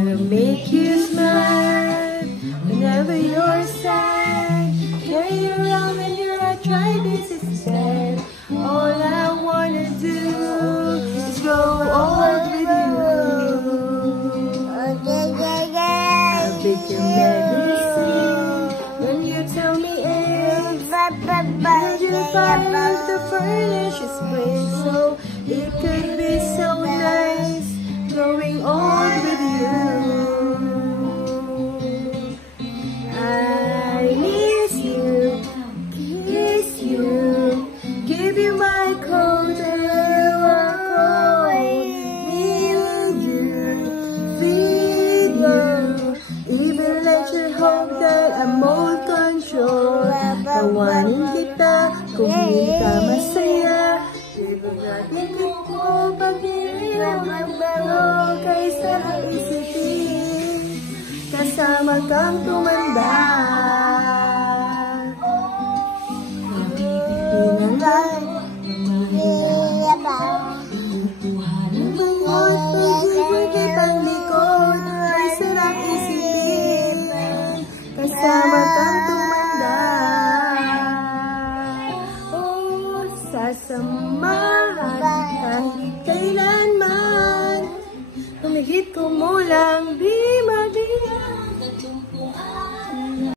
wanna make you smile whenever you're sad. Carry you around when your arthritis is bad. All I wanna do is grow old with you. I'll be your medicine when you tell me it's you find the furniture space, so it could be so nice growing old with you. I miss you, kiss you, give you my coat and walk away. Need you, feed you, even let you hope that I'm more control. Tawanin kita kung hindi ka masaya. Ibagatin ko pag hirap magbago kaysa isipin kasama kang tumanda. Pinanggap